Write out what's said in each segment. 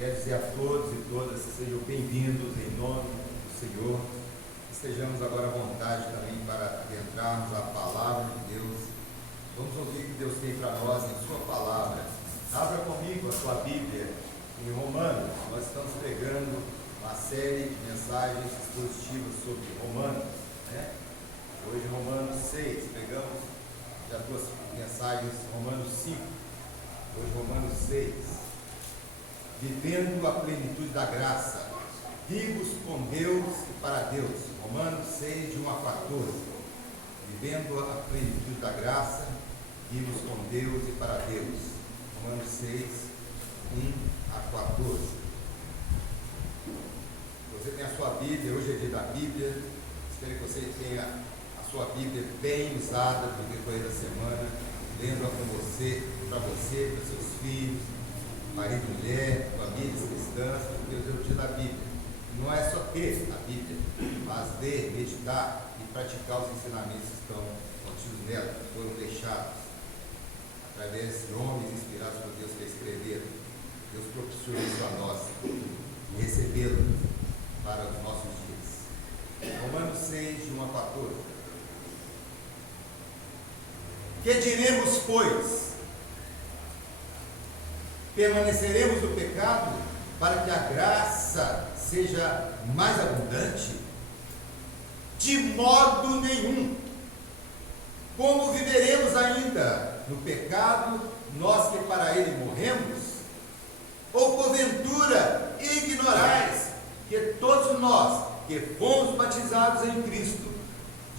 Quero dizer a todos e todas que sejam bem-vindos em nome do Senhor. Estejamos agora à vontade também para adentrarmos a palavra de Deus. Vamos ouvir o que Deus tem para nós em sua palavra. Abra comigo a sua Bíblia em Romanos. Nós estamos pregando uma série de mensagens expositivas sobre Romanos, né? Hoje Romanos 6, pegamos já duas mensagens, Romanos 5, hoje Romanos 6. Vivendo a plenitude da graça, vivos com Deus e para Deus. Romanos 6, de 1 a 14. Vivendo a plenitude da graça, vivos com Deus e para Deus. Romanos 6, 1 a 14. Você tem a sua Bíblia, hoje é dia da Bíblia. Espero que você tenha a sua Bíblia bem usada no decorrer da semana, lendo-a com você, para seus filhos, marido e mulher, famílias cristãs, porque hoje é o dia da Bíblia. Não é só ter a Bíblia, mas ler, meditar e praticar os ensinamentos que estão contidos nela, que foram deixados através de homens inspirados por Deus que escreveram. Deus propiciou isso a nós e recebê-lo para os nossos dias. Romanos 6, de 1 a 14. Que diremos, pois? Permaneceremos no pecado para que a graça seja mais abundante? De modo nenhum. Como viveremos ainda no pecado, nós que para ele morremos? Ou porventura ignorais que todos nós que fomos batizados em Cristo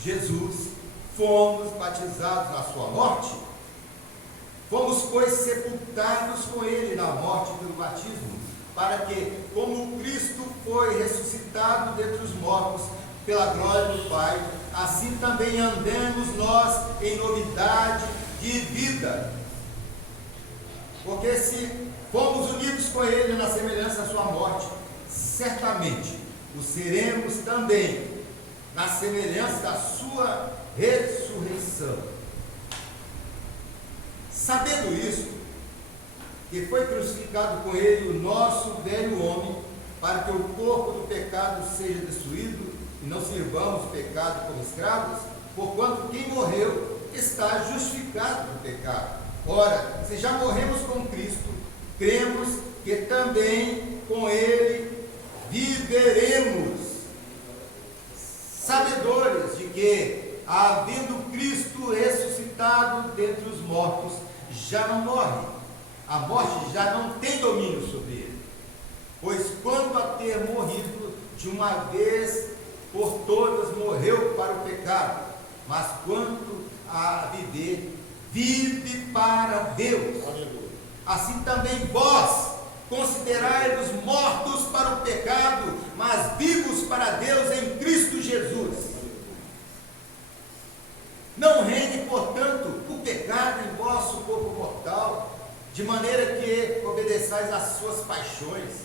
Jesus, fomos batizados na sua morte? Fomos, pois, sepultados com ele na morte pelo batismo, para que, como Cristo foi ressuscitado dentre os mortos pela glória do Pai, assim também andemos nós em novidade de vida. Porque se fomos unidos com ele na semelhança da sua morte, certamente o seremos também na semelhança da sua ressurreição. Sabendo isso, que foi crucificado com ele o nosso velho homem, para que o corpo do pecado seja destruído e não sirvamos o pecado como escravos, porquanto quem morreu está justificado do pecado. Ora, se já morremos com Cristo, cremos que também com ele viveremos, sabedores de que, havendo Cristo ressuscitado dentre os mortos, já não morre. A morte já não tem domínio sobre ele. Pois quanto a ter morrido de uma vez por todas, morreu para o pecado, mas quanto a viver, vive para Deus. Aleluia. Assim também vós considerai-vos mortos para o pecado, mas vivos para Deus em Cristo Jesus. Não reine, portanto, o pecado em vosso corpo mortal, de maneira que obedeçais às suas paixões,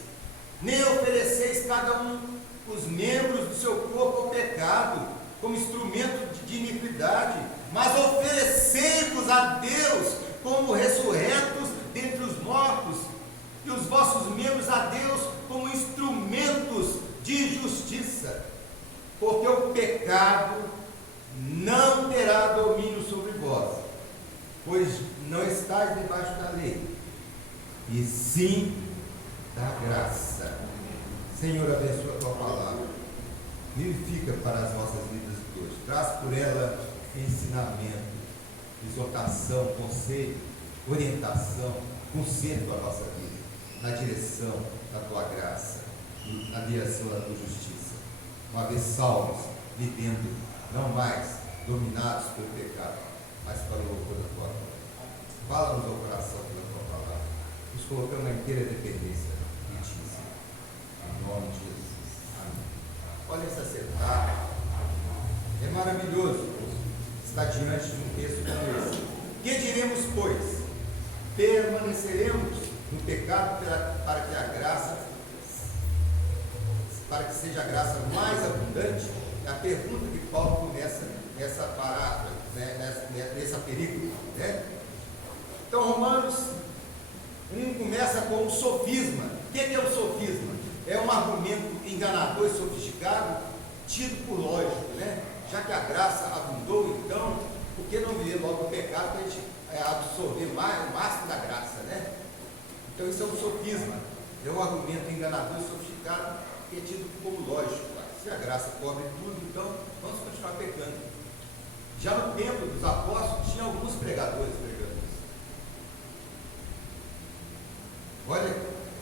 nem ofereceis cada um os membros do seu corpo ao pecado, como instrumento de iniquidade, mas oferecei-vos a Deus como ressurretos dentre os mortos, e os vossos membros a Deus como instrumentos de justiça, porque o pecado não terá domínio sobre vós, pois não estáis debaixo da lei, e sim da graça. Senhor, abençoa a tua palavra, vivifica para as nossas vidas de hoje, traz por ela ensinamento, exortação, conselho, orientação, conserto à nossa vida, na direção da tua graça, na direção da tua justiça, uma vez salvos, vivendo não mais dominados pelo pecado, mas para o louvor da tua glória. Fala-nos ao coração pela tua palavra, nos colocamos na inteira dependência de ti, Senhor. Em nome de Jesus. Amém. Podem se acertar. É maravilhoso estar diante de um texto como esse. Que diremos, pois? Permaneceremos no pecado para que a graça, para que seja a graça mais abundante? É a pergunta que Paulo começa nessa parábola, né, nessa perícope, né? Então, Romanos 1 começa com um sofisma. que é um sofisma? É um argumento enganador e sofisticado, tido por lógico, né? Já que a graça abundou, então, por que não viver logo o pecado para a gente absorver o máximo da graça, né? Então isso é um sofisma, é um argumento enganador e sofisticado que é tido como lógico. Se a graça cobre tudo, então vamos continuar pecando. Já no tempo dos apóstolos tinha alguns pregadores pregando isso. Olha,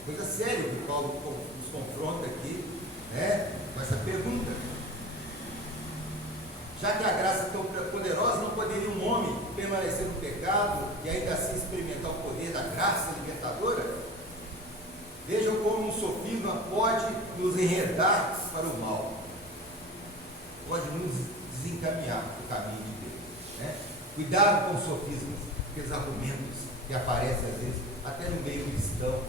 coisa séria que Paulo nos confronta aqui, né, com essa pergunta. Já que a graça é tão poderosa, não poderia um homem permanecer no pecado e ainda assim experimentar o poder da graça libertadora? Vejam como um sofisma pode nos enredar para o mal, pode nos desencaminhar para o caminho de Deus, né? Cuidado com os sofismas, aqueles argumentos que aparecem às vezes, até no meio cristão,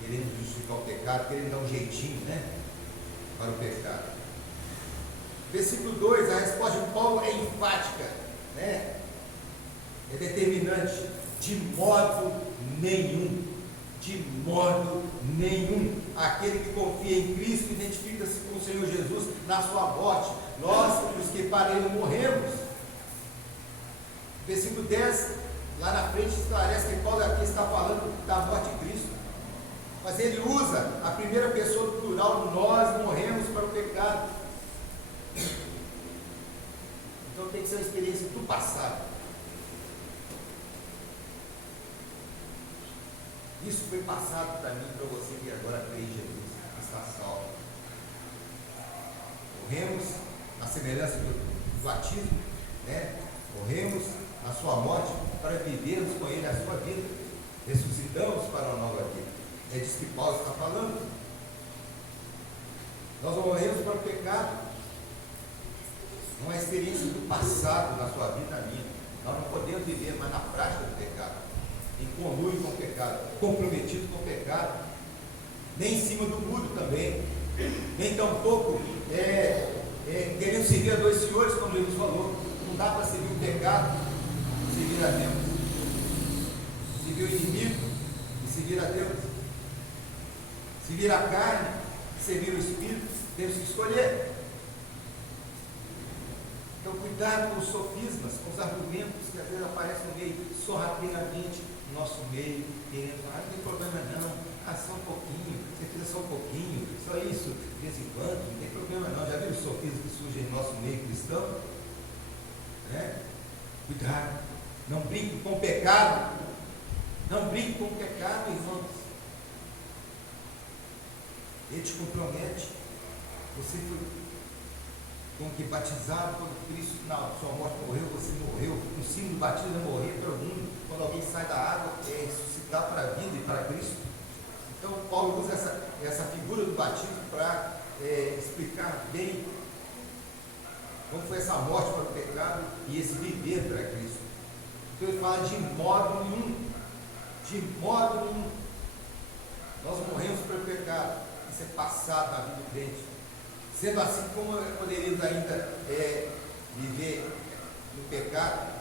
querendo justificar o pecado, querendo dar um jeitinho, né, para o pecado. Versículo 2, a resposta de Paulo é enfática, né? É determinante. De modo nenhum, aquele que confia em Cristo identifica-se com o Senhor Jesus na sua morte. Nós, os que para ele morremos. Versículo 10, lá na frente esclarece que Paulo aqui está falando da morte de Cristo, mas ele usa a primeira pessoa do plural, nós morremos para o pecado. Então tem que ser uma experiência do passado. Isso foi passado para mim e para você que agora crê em Jesus, está salvo. Morremos na semelhança do batismo, né? Morremos na sua morte para vivermos com ele a sua vida. Ressuscitamos para uma nova vida. É disso que Paulo está falando. Nós não morremos para o pecado. Não é experiência do passado na sua vida e na minha. Nós não podemos viver mais na prática do pecado, em conluio com o pecado, comprometido com o pecado, nem em cima do muro também, nem tampouco querendo servir a dois senhores, como Jesus falou. Não dá para servir o pecado e servir a Deus, servir o inimigo e servir a Deus, servir a carne e servir o Espírito. Temos que escolher. Então, cuidado com os sofismas, com os argumentos que às vezes aparecem no meio, sorrateiramente no nosso meio, querendo falar, não tem problema não, só um pouquinho, você fez só um pouquinho, só isso, de vez em quando, não tem problema não. Já viu os sofismas que surgem no nosso meio cristão? Né? Cuidado, não brinque com o pecado, não brinque com o pecado, irmãos. Ele te compromete. Você foi como que batizado quando Cristo na sua morte morreu, você morreu. O símbolo do batismo é morrer para o mundo. Quando alguém sai da água, é ressuscitar para a vida e para Cristo. Então Paulo usa essa figura do batismo para explicar bem como foi essa morte para o pecado e esse viver para Cristo. Então ele fala de modo nenhum, nós morremos para o pecado. Isso é passado na vida do crente. Sendo assim, como poderíamos ainda viver no pecado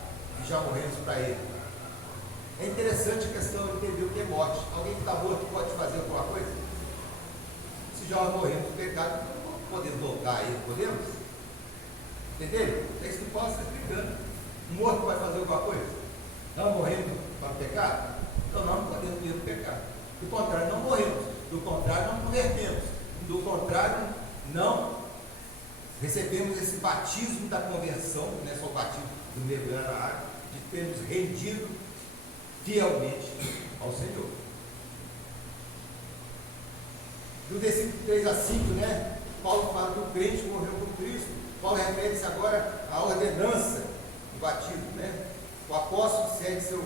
e já morremos para ele? É interessante a questão de entender o que é morte. Alguém que está morto pode fazer alguma coisa? Se já morremos no pecado, podemos voltar a ele, podemos? Entenderam? É isso que Paulo está explicando. Um morto pode fazer alguma coisa? Não morremos para o pecado? Então não podemos viver no pecado. Do contrário, não morremos. Do contrário, não convertemos. Do contrário, não recebemos esse batismo da conversão, não é só o batismo do mergulhar na água, de termos rendido fielmente ao Senhor. Do versículo 3 a 5, né, Paulo fala que o crente morreu com Cristo. Paulo refere-se agora à ordenança do batismo, né? O apóstolo segue seu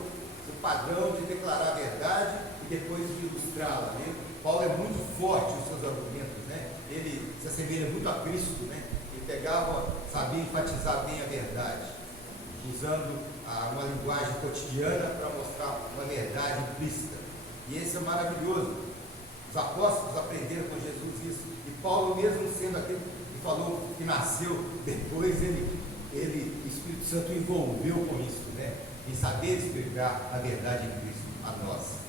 padrão de declarar a verdade e depois de ilustrá-la, né? Paulo é muito forte nos seus argumentos, né? Ele se assemelha muito a Cristo, né? Ele pegava, sabia enfatizar bem a verdade, usando uma linguagem cotidiana para mostrar uma verdade implícita. E esse é maravilhoso. Os apóstolos aprenderam com Jesus isso. E Paulo, mesmo sendo aquele que falou que nasceu depois, o Espírito Santo envolveu com isso, né? Em saber explicar a verdade em Cristo a nós.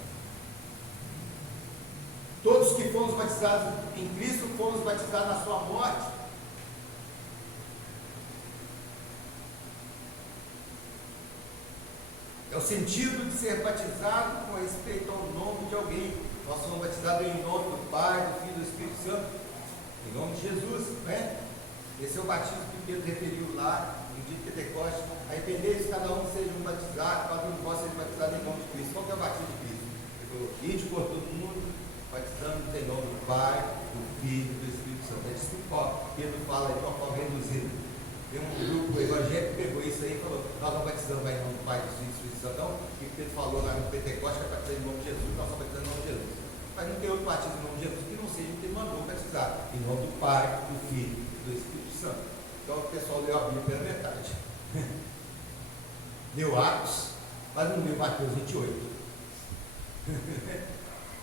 Todos que fomos batizados em Cristo, fomos batizados na sua morte. É o sentido de ser batizado com respeito ao nome de alguém. Nós somos batizados em nome do Pai, do Filho e do Espírito Santo, em nome de Jesus, né? Esse é o batismo que Pedro referiu lá no dia de Pentecostes. Arrependei-vos, cada um seja um batizado, cada um de vós seja batizado em nome de Cristo. Qual que é o batismo de Cristo? Ele falou: ide por todo mundo, batizando em nome do Pai, do Filho e do Espírito Santo. É isso que Pedro fala de uma forma reduzida. Tem um grupo evangélico que pegou isso aí e falou: nós não batizamos em nome do Pai, do Filho e do Espírito Santo. Não, o que Pedro falou lá no Pentecostes é batizar em nome de Jesus, nós estamos batizando em nome de Jesus. Mas não tem outro batismo em nome de Jesus que não seja o que ele mandou batizar, em nome do Pai, do Filho e do Espírito Santo. Então o pessoal leu a Bíblia pela metade. Leu Atos, mas não leu Mateus 28.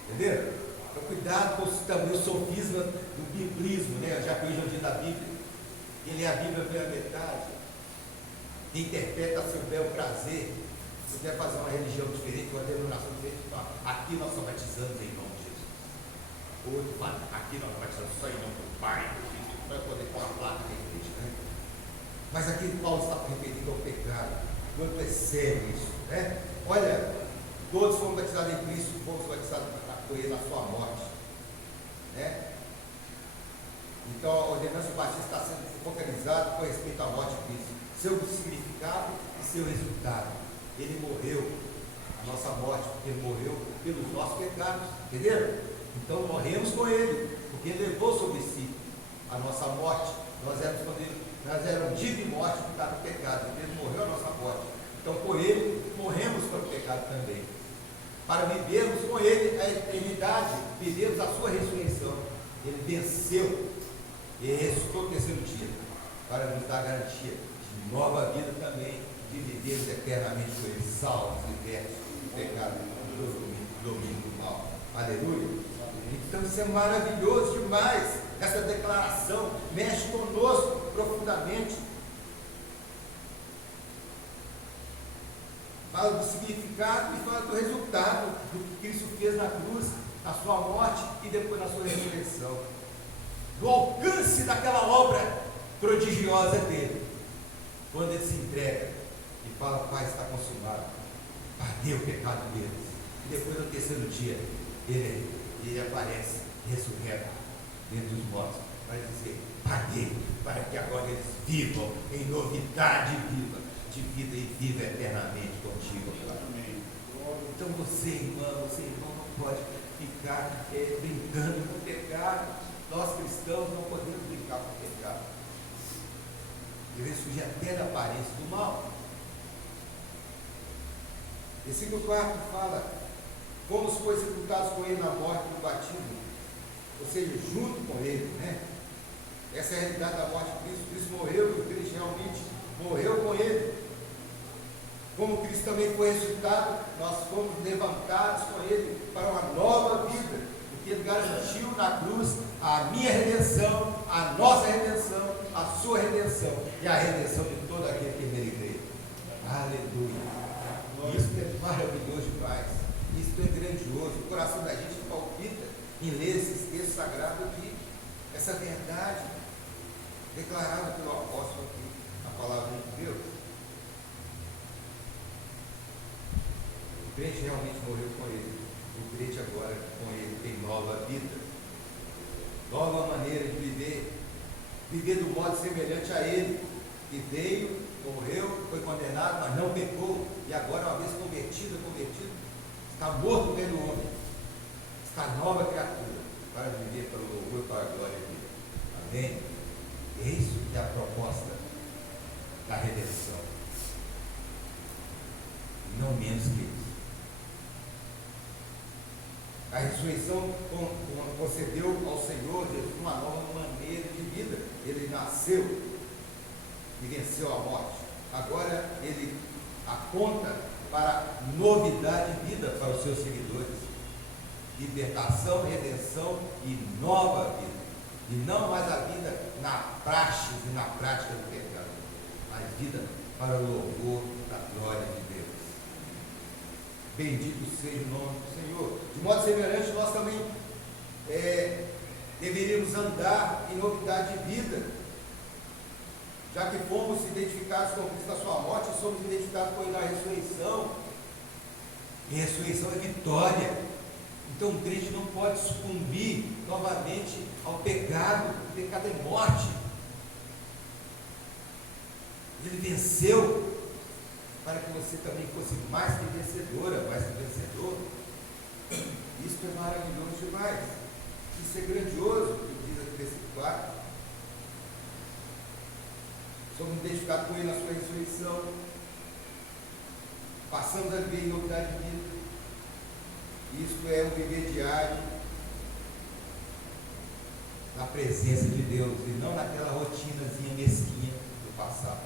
Entenderam? Então cuidado com também o sofisma do biblismo, né? Já que hoje é o dia da Bíblia. Quem lê a Bíblia pela metade, quem interpreta a seu bel prazer. Se quer fazer uma religião diferente, uma denominação diferente, então, aqui nós só batizamos em nome de Jesus. Outro fala: aqui nós batizamos só em nome do Pai, do Filho, para poder pôr a placa da igreja, né? Mas aqui Paulo está referindo ao pecado. Quanto é sério isso, né? Olha, todos fomos batizados em Cristo, fomos batizados com ele na sua morte, né? Então a ordenança batista está sendo focalizada com respeito à morte de Cristo, seu significado e seu resultado. Ele morreu a nossa morte, porque ele morreu pelos nossos pecados, entenderam? Então morremos com ele, porque ele levou sobre si a nossa morte. Nós éramos dignos de morte por causa do pecado, ele morreu a nossa morte. Então por ele morremos para o pecado também, para vivermos com ele a eternidade, vivermos a sua ressurreição. Ele venceu e ressuscitou no terceiro dia, para nos dar garantia de nova vida também, de vivermos eternamente com ele, salvos, libertos do pecado, do domínio do mal. Aleluia! Então isso é maravilhoso demais. Essa declaração mexe conosco profundamente. Fala do significado e fala do resultado do que Cristo fez na cruz, na sua morte e depois na sua ressurreição. Do alcance daquela obra prodigiosa dele, quando ele se entrega e fala: Pai, está consumado, paguei o pecado deles. E depois no terceiro dia ele aparece ressurreto dentro dos mortos, para dizer: paguei, para que agora eles vivam em novidade de vida e viva eternamente contigo. Amém. Então você, irmão, não pode ficar brincando com o pecado. Nós cristãos não podemos brincar com o pecado. Devemos fugir até da aparência do mal. Versículo 4 fala: fomos, pois, sepultados com ele na morte do batismo, ou seja, junto com ele, né? Essa é a realidade da morte de Cristo. Cristo morreu e o crente realmente morreu com ele. Como Cristo também foi ressuscitado, nós fomos levantados com ele para uma nova vida, porque ele garantiu na cruz a minha redenção, a nossa redenção, a sua redenção e a redenção de todo aquele que nele crê. Aleluia! Isso é maravilhoso demais. Isso é grandioso. O coração da gente palpita em ler esses textos sagrados aqui. Essa verdade declarada pelo apóstolo aqui, a palavra de Deus. O crente realmente morreu com ele. O crente agora com ele tem nova vida, nova maneira de viver do modo semelhante a ele, que veio, morreu, foi condenado, mas não pecou, e agora, uma vez convertido, está morto pelo homem, está nova criatura, para viver para o louvor e para a glória dele. Amém? É isso que é a proposta da redenção, não menos que isso. A ressurreição concedeu ao Senhor Jesus uma nova maneira de vida. Ele nasceu e venceu a morte. Agora ele aponta para novidade de vida para os seus seguidores. Libertação, redenção e nova vida. E não mais a vida na praxe e na prática do pecado, mas vida para o louvor da glória de Deus. Bendito seja o nome do Senhor. De modo semelhante, nós também deveríamos andar em novidade de vida, já que fomos identificados com Cristo na sua morte, e somos identificados com Ele na ressurreição. E ressurreição é vitória. Então o crente não pode sucumbir novamente ao pecado. O pecado é morte. Ele venceu para que você também fosse mais que vencedora, mais que vencedor. Isso é maravilhoso demais. Isso é grandioso, que diz aqui nesse 4. Somos identificados com Ele na sua ressurreição. Passamos a viver em novidade de vida. Isto é um viver diário na presença de Deus e não naquela rotinazinha mesquinha do passado,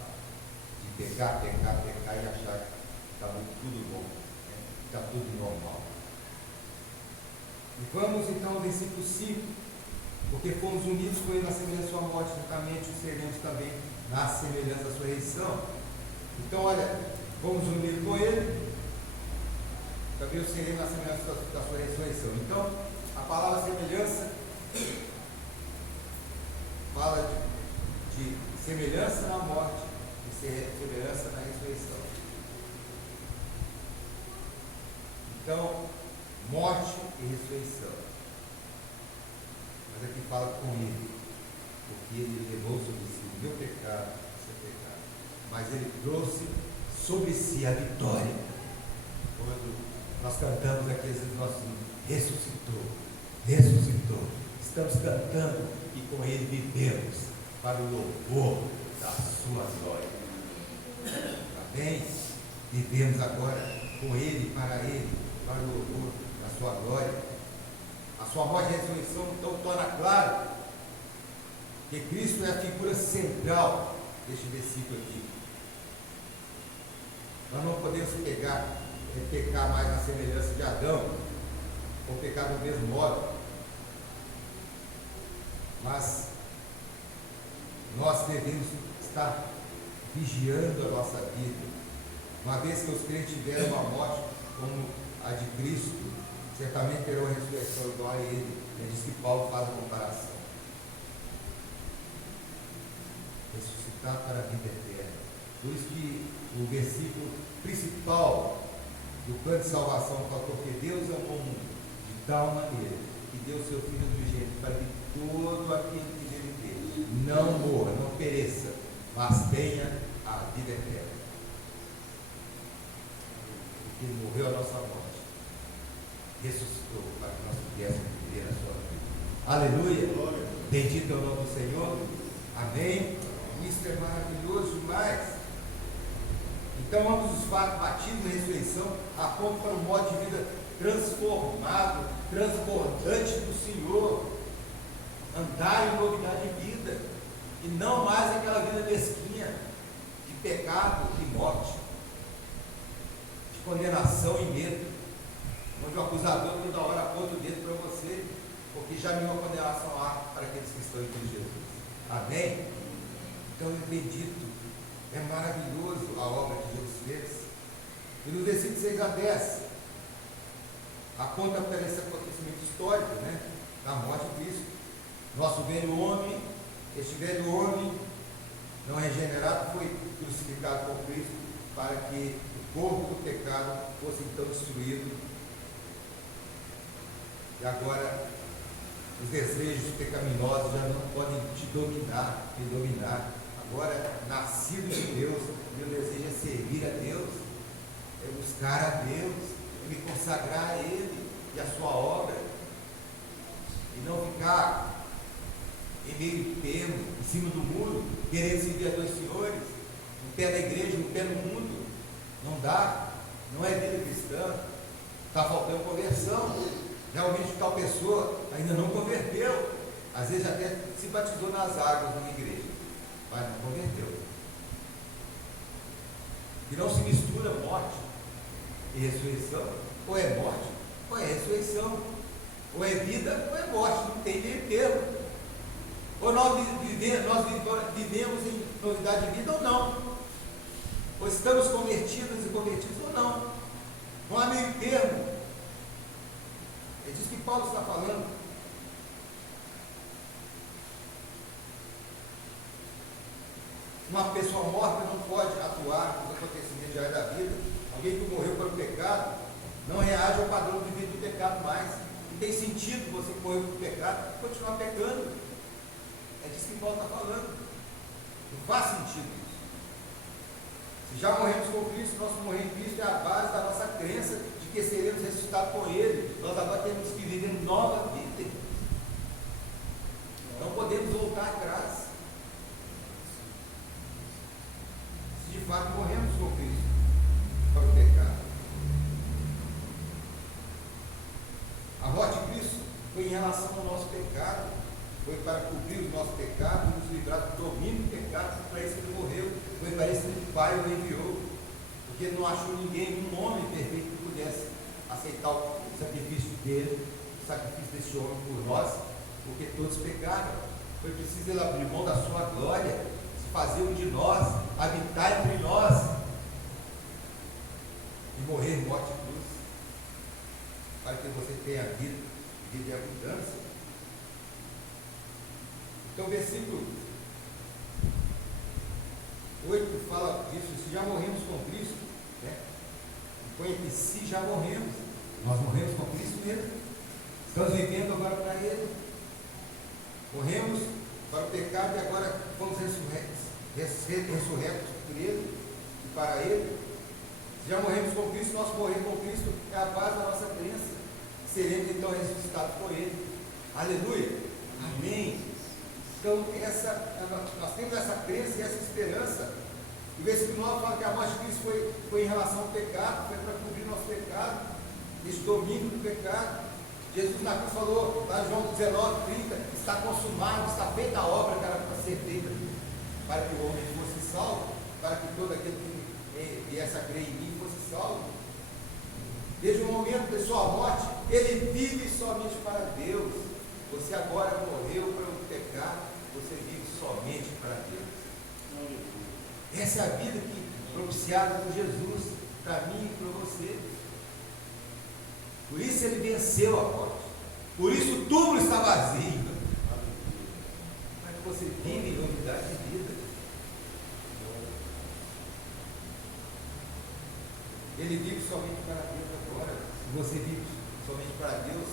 de pecar e achar que está tudo bom, né? Está tudo normal. E vamos então ao versículo 5, porque fomos unidos com Ele na semelhança da sua morte, juntamente o seremos também na semelhança da sua ressurreição. Então, olha, fomos unidos com Ele, também o seremos na semelhança da sua ressurreição. Então, a palavra semelhança fala de semelhança na morte e semelhança na ressurreição. Então, morte e ressurreição. Mas aqui fala com Ele, porque Ele levou sobre si o meu pecado, o seu pecado, mas Ele trouxe sobre si a vitória. Quando nós cantamos aqui esses nossos ressuscitou, ressuscitou. Estamos cantando e com Ele vivemos para o louvor da sua glória. Amém? Vivemos agora com Ele, para Ele, para o louvor da sua glória. A sua morte e ressurreição então torna claro que Cristo é a figura central deste versículo aqui. Nós não podemos pecar mais na semelhança de Adão, ou pecar do mesmo modo, mas nós devemos estar vigiando a nossa vida, uma vez que os crentes tiveram uma morte como a de Cristo, certamente terão a ressurreição igual a Ele. É disso que Paulo faz a comparação. Ressuscitar para a vida eterna. Por isso que o versículo principal do plano de salvação fala: porque Deus amou o mundo de tal maneira que deu o seu Filho unigênito para que todo aquele que nele crê não morra, não pereça, mas tenha a vida eterna. Porque Ele morreu a nossa morte, ressuscitou para que nós pudéssemos viver a sua vida. Aleluia! Bendito é o nome do Senhor. Amém? Isso é maravilhoso demais. Então, ambos os fatos, batismo e ressurreição, apontam para um modo de vida transformado, transbordante do Senhor. Andar em novidade de vida, e não mais aquela vida mesquinha de pecado e morte, de condenação e medo, onde o acusador toda hora aponta o dedo para você, porque já nenhuma condenação há para aqueles que estão em Cristo Jesus. Amém? Então, é bendito, é maravilhoso a obra que Deus fez. E no versículo 6 a 10, aponta para esse acontecimento histórico, né? Da morte de Cristo. Nosso velho homem, este velho homem não regenerado, foi crucificado com Cristo para que o corpo do pecado fosse então destruído. E agora os desejos pecaminosos já não podem te dominar, me dominar. Agora, nascido de Deus, meu desejo é servir a Deus, é buscar a Deus, é me consagrar a Ele e a sua obra, e não ficar em meio termo, em cima do muro, querendo servir a dois senhores, um pé na igreja, um pé no mundo. Não dá, não é vida cristã, está faltando conversão. Realmente tal pessoa ainda não converteu, às vezes até se batizou nas águas numa igreja, mas não converteu. E não se mistura morte e ressurreição. Ou é morte, ou é ressurreição. Ou é vida, ou é morte. Não tem meio termo. Ou nós vivemos em novidade de vida ou não. Ou estamos convertidos e convertidos ou não. Não há meio termo. É disso que Paulo está falando. Uma pessoa morta não pode atuar nos acontecimentos diários da vida. Alguém que morreu pelo pecado não reage ao padrão de vida do pecado mais. Não tem sentido você morrer pelo pecado e continuar pecando. É disso que Paulo está falando. Não faz sentido isso. Se já morremos com Cristo, nosso morrer em Cristo é a base da nossa crença de que seremos ressuscitados com Ele. Nós agora temos que viver nova vida. Não podemos voltar atrás. Se de fato morremos com Cristo para o pecado. A morte de Cristo foi em relação ao nosso pecado, foi para cobrir o nosso pecado, nos livrar do domínio do pecado, foi para isso que ele morreu, foi para isso que o Pai o enviou, porque ele não achou ninguém, um homem perfeito que pudesse aceitar o sacrifício dele, o sacrifício desse homem por nós, porque todos pecaram. Foi preciso ele abrir mão da sua glória, se fazer um de nós, habitar entre nós e morrer morte de cruz, para que você tenha vida em abundância. Então, versículo 8 fala disso: se já morremos com Cristo, né? Põe que se já morremos, nós morremos com Cristo mesmo, estamos vivendo agora para Ele, morremos para o pecado e agora fomos ressurretos por Ele e para Ele. Se já morremos com Cristo, nosso morrer com Cristo é a base da nossa crença. Seremos então ressuscitados por Ele. Aleluia. Amém. Então, nós temos essa crença e essa esperança. O versículo 9 fala que a morte de Cristo foi em relação ao pecado, foi para cobrir nosso pecado, esse domínio do pecado. Jesus na cruz falou, lá em João 19:30, está consumado, está feita a obra que era para ser feita, para que o homem fosse salvo, para que todo aquele que viesse a crer em mim fosse salvo. Desde o momento de sua morte, ele vive somente para Deus. Você agora morreu para o pecado, você vive somente para Deus. Essa é a vida que propiciada por Jesus, para mim e para você. Por isso ele venceu a morte. Por isso o túmulo está vazio. Para que você vive em novidade de vida. Ele vive somente para Deus agora. Se você vive somente para Deus,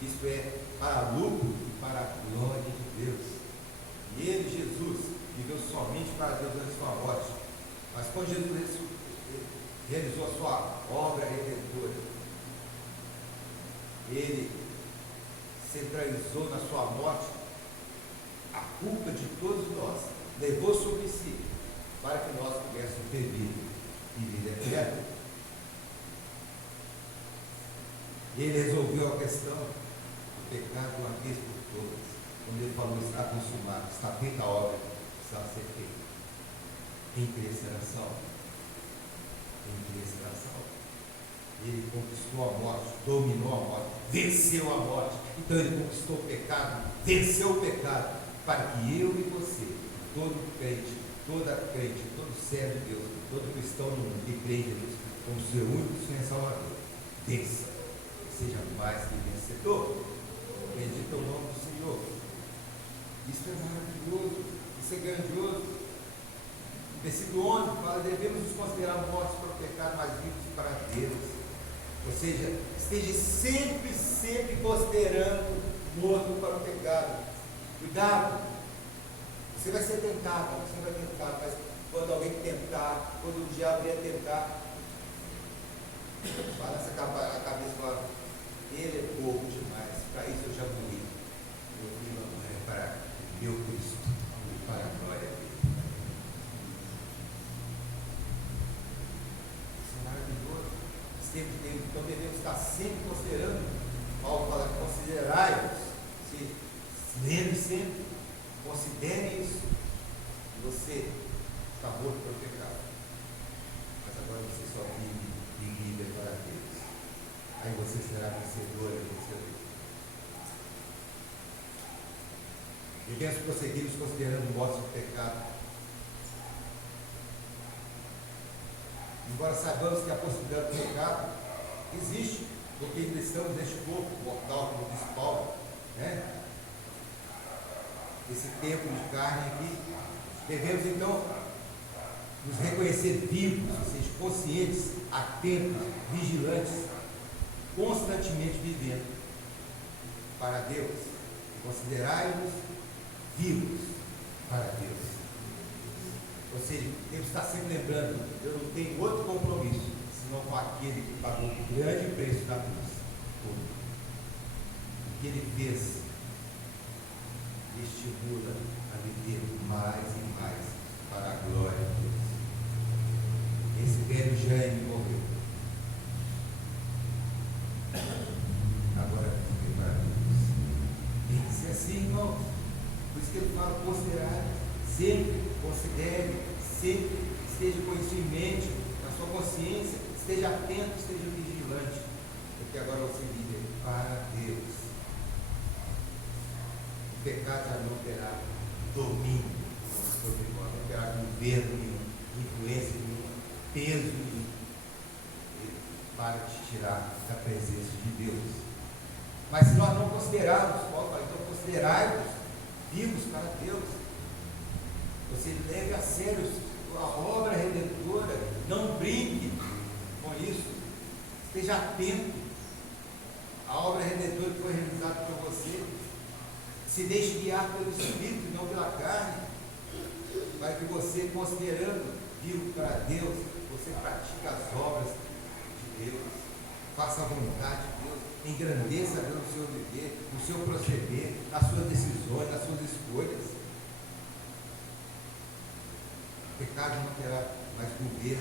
isso é para lucro e para a glória de Deus. E ele, Jesus, viveu somente para Deus antes da sua morte. Mas quando Jesus realizou a sua obra redentora, ele centralizou na sua morte a culpa de todos nós, levou sobre si, para que nós pudéssemos ter vida e vida eterna. Ele resolveu a questão do pecado uma vez por todas, quando ele falou: está consumado, está feita a obra, está a ser feita. Quem crê será salvo. Quem crê será salvo. Ele conquistou a morte, dominou a morte, venceu a morte. Então ele conquistou o pecado, venceu o pecado, para que eu e você, todo crente, toda crente, todo servo de Deus, todo cristão no mundo que crê em Jesus como seu único Senhor e Salvador, vença, seja mais que vencedor. Bendito é o nome do Senhor. Isso é maravilhoso, isso é grandioso. Versículo 11 fala: devemos nos considerar mortos para o pecado, mas vivos para Deus. Ou seja, esteja sempre considerando morto para o pecado. Cuidado, você vai ser tentado, mas quando alguém tentar, quando o diabo vier tentar, balança a cabeça e fala: ele é pouco demais, para isso eu já morri. Eu vivo agora para meu Cristo, para a glória dele. Isso é maravilhoso. Então devemos estar sempre considerando. Paulo fala: considerai-vos, lembre sempre, considere isso, que você está morto para o pecado, mas agora você só vive e vive para Deus. Aí você será vencedor e vencedor. Devemos prosseguir nos considerando mortos do pecado. Embora saibamos que a possibilidade do pecado existe, porque ainda estamos neste corpo mortal, como diz Paulo, né? Esse tempo de carne aqui, devemos então nos reconhecer vivos, ou seja, conscientes, atentos, vigilantes, constantemente vivendo para Deus. Considerai-nos vivos para Deus. Ou seja, Deus está sempre lembrando, eu não tenho outro compromisso, senão com aquele que pagou o grande preço da cruz. O que ele fez me estimula a viver mais e mais para a glória de Deus. Esse velho Jaime morreu. Agora vive para Deus. Tem que ser assim, irmãos. Por isso que ele fala, considerar, sempre considere, sempre esteja com isso em mente, na sua consciência, esteja atento, esteja vigilante, porque agora você vive para Deus. O pecado já não terá domínio sobre nós, não terá governo nenhum, influência nenhuma, peso nenhum, para te tirar da presença de Deus. Mas se nós não considerarmos, Paulo fala, então considerai-nos vivos para Deus. Você leve a sério a obra redentora, não brinque com isso, esteja atento à obra redentora que foi realizada por você, se deixe guiar pelo Espírito e não pela carne, para que você, considerando vivo para Deus, você pratique as obras de Deus, faça a vontade de Deus, engrandeça a Deus no seu viver, no seu proceder, nas suas decisões, nas suas escolhas. O pecado não terá mais governo